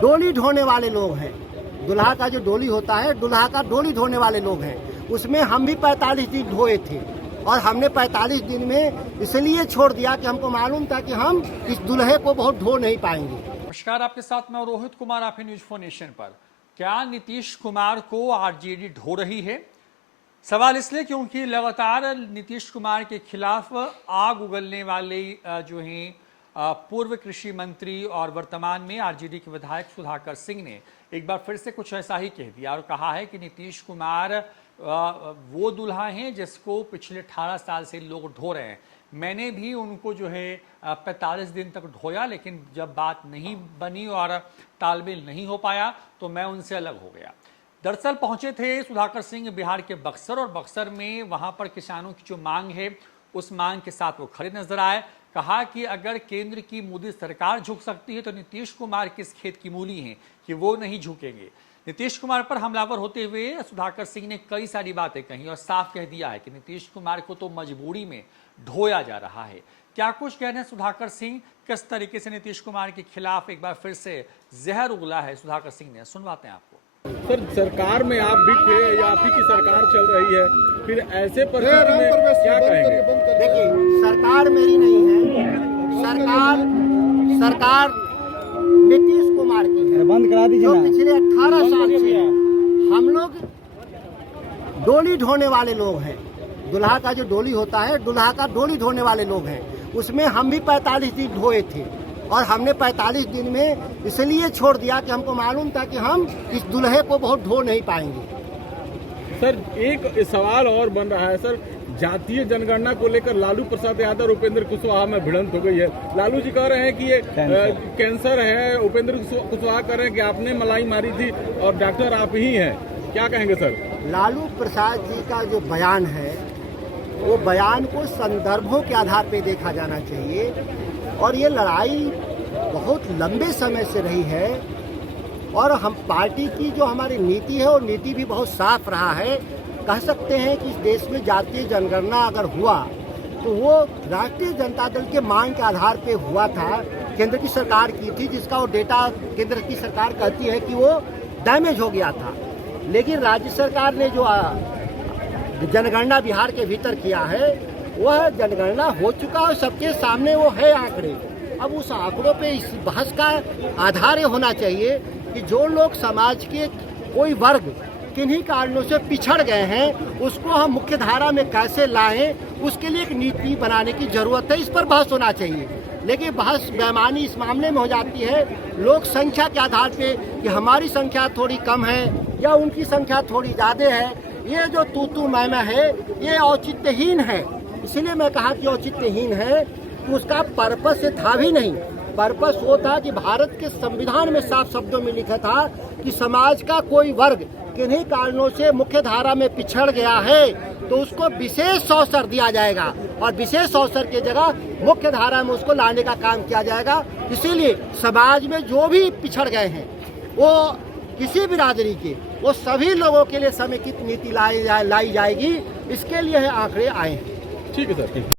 डोली ढोने वाले लोग हैं। दुल्हा का जो डोली होता है, दुल्हा का डोली ढोने वाले लोग हैं। उसमें हम भी 45 दिन ढोए थे और हमने 45 दिन में इसलिए छोड़ दिया कि हमको मालूम था कि हम इस दुल्हे को बहुत ढो नहीं पाएंगे। नमस्कार, आपके साथ मैं रोहित कुमार, आप न्यूज 4 नेशन पर। क्या नीतीश कुमार को आरजेडी ढो रही है? सवाल इसलिए क्योंकि लगातार नीतीश कुमार के खिलाफ आग उगलने वाले जो हैं पूर्व कृषि मंत्री और वर्तमान में आरजेडी के विधायक सुधाकर सिंह ने एक बार फिर से कुछ ऐसा ही कह दिया और कहा है कि नीतीश कुमार वो दूल्हा हैं जिसको पिछले 18 साल से लोग ढो रहे हैं। मैंने भी उनको जो है 45 दिन तक ढोया, लेकिन जब बात नहीं बनी और तालमेल नहीं हो पाया तो मैं उनसे अलग हो गया। दरअसल पहुंचे थे सुधाकर सिंह बिहार के बक्सर, और बक्सर में वहां पर किसानों की जो मांग है उस मांग के साथ वो खड़े नजर आए। कहा कि अगर केंद्र की मोदी सरकार झुक सकती है तो नीतीश कुमार किस खेत की मूली हैं कि वो नहीं झुकेंगे। नीतीश कुमार पर हमलावर होते हुए सुधाकर सिंह ने कई सारी बातें कही और साफ कह दिया है कि नीतीश कुमार को तो मजबूरी में ढोया जा रहा है। क्या कुछ कहने सुधाकर सिंह, किस तरीके से नीतीश कुमार के खिलाफ एक बार फिर से जहर उगला है सुधाकर सिंह ने, सुनवाते हैं आपको। सर, सरकार में आप भी थे या आप ही की सरकार चल रही है, फिर ऐसे परिस्थिति में क्या कहेंगे? देखिए, सरकार मेरी नहीं है, सरकार नीतीश कुमार की है। बंद करा दीजिए जो ना। पिछले 18 साल से हम लोग डोली ढोने वाले लोग हैं। दुल्हा का जो डोली होता है, दुल्हा का डोली ढोने वाले लोग हैं। उसमें हम भी 45 दिन ढोए थे और हमने 45 दिन में इसलिए छोड़ दिया कि हमको मालूम था कि हम इस दुल्हे को बहुत ढो नहीं पाएंगे। सर, एक सवाल और बन रहा है सर, जातीय जनगणना को लेकर लालू प्रसाद यादव और उपेंद्र कुशवाहा में भिड़ंत हो गई है। लालू जी कह रहे हैं कि ये कैंसर है, उपेंद्र कुशवाहा कह रहे हैं कि आपने मलाई मारी थी और डॉक्टर आप ही हैं। क्या कहेंगे सर? लालू प्रसाद जी का जो बयान है वो बयान को संदर्भों के आधार पर देखा जाना चाहिए। और ये लड़ाई बहुत लंबे समय से रही है और हम पार्टी की जो हमारी नीति है वो नीति भी बहुत साफ रहा है। कह सकते हैं कि इस देश में जातीय जनगणना अगर हुआ तो वो राष्ट्रीय जनता दल के मांग के आधार पे हुआ था। केंद्र की सरकार की थी, जिसका वो डेटा केंद्र की सरकार कहती है कि वो डैमेज हो गया था। लेकिन राज्य सरकार ने जो जनगणना बिहार के भीतर किया है वह जनगणना हो चुका है, सबके सामने वो है आंकड़े। अब उस आंकड़ों पे इस बहस का आधार ये होना चाहिए कि जो लोग समाज के कोई वर्ग किन्हीं कारणों से पिछड़ गए हैं उसको हम मुख्य धारा में कैसे लाएं, उसके लिए एक नीति बनाने की जरूरत है। इस पर बहस होना चाहिए। लेकिन बहस बेमानी इस मामले में हो जाती है लोक संख्या के आधार पे कि हमारी संख्या थोड़ी कम है या उनकी संख्या थोड़ी ज़्यादा है। ये जो तू मैं है ये औचित्यहीन है। इसलिए मैं कहा कि औचित्यहीन है कि उसका पर्पस से था भी नहीं। पर्पस वो था कि भारत के संविधान में साफ शब्दों में लिखा था कि समाज का कोई वर्ग किन्हीं कारणों से मुख्य धारा में पिछड़ गया है तो उसको विशेष अवसर दिया जाएगा और विशेष अवसर की जगह मुख्य धारा में उसको लाने का काम किया जाएगा। इसीलिए समाज में जो भी पिछड़ गए हैं वो किसी बिरादरी के, वो सभी लोगों के लिए समेकित नीति लाई जाएगी। इसके लिए आंकड़े आए हैं। ठीक है सर।